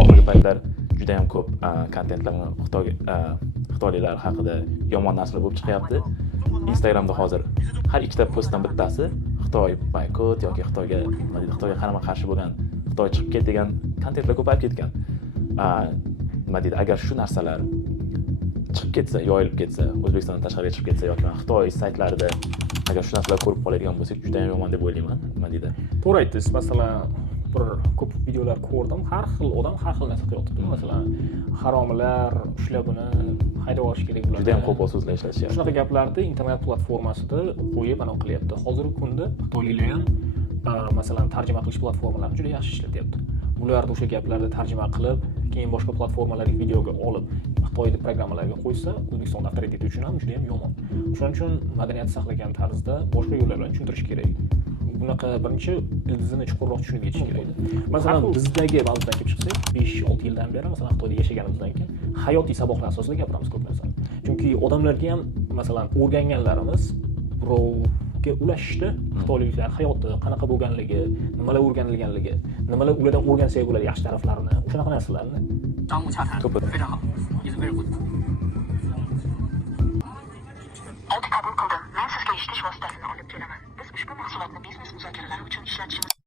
hozirgi paytlar juda ham ko'p kontentlarni xitoyliklar haqida yomon narsalar bo'lib chiqyapti. Instagramda hozir har ikkita postdan bittasi Xitoy boykot yoki Xitoyga qarama-qarshi bo'lgan, Xitoy chiqib ket degan kontentlar ko'payib ketgan. Nima deydi, agar shu narsalar chiqib ketsa, yoyilib ketsa, O'zbekistondan tashqariga chiqib ketsa yoki Xitoy saytlarida agar shu narsalar ko'rib qoladigan bo'lsak, juda ham yomon deb o'ylayman. Nima deydi? To'g'ri aytdingiz. Masalan, bir ko'p videolar ko'rdim. Har xil odam har xil narsa qilyapti. Masalan, haromilar ushlab uni haydab olish kerak bo'ladi. Juda ham qo'pol so'zlar ishlatishyapti. Shunaqa gaplarni internet platformasida qo'yib anaqa qilyapti. Hozirgi kunda xitoyliklar ham masalan tarjima qilish platformalarini juda yaxshi ishlatyapti. Ularni o'sha gaplarni tarjima qilib, keyin boshqa platformalarga videoga olib, Xitoyda programmalarga qo'ysa, O'zbekistonda avtoritet uchun ham juda ham yomon. Shuning uchun madaniyatni saqlagan tarzda boshqa yo'llar bilan tushuntirish kerak. Bunaqa birinchi ildizini chuqurroq tushunib yetish kerak. Masalan, bizdagi mavzudan kelib chiqsak, 5-6 yildan beri masalan Xitoyda yashaganimizdan keyin hayotiy saboqlar asosida gapiramiz ko'p narsani. Chunki odamlarga ham masalan o'rganganlarimiz birovga ulashishda xitoyliklar hayoti qanaqa bo'lganligi, nimalar o'rganilganligi, nimalar ulardan o'rgansak bo'ladi yaxshi taraflarini, o'shanaqa narsalarni. 商务洽谈非常好，也是 very good. Olti qabul qildim. Men sizga eshitish vositasini olib kelaman. Biz ushbu mahsulotni biznes muzokaralari uchun ishlatishimiz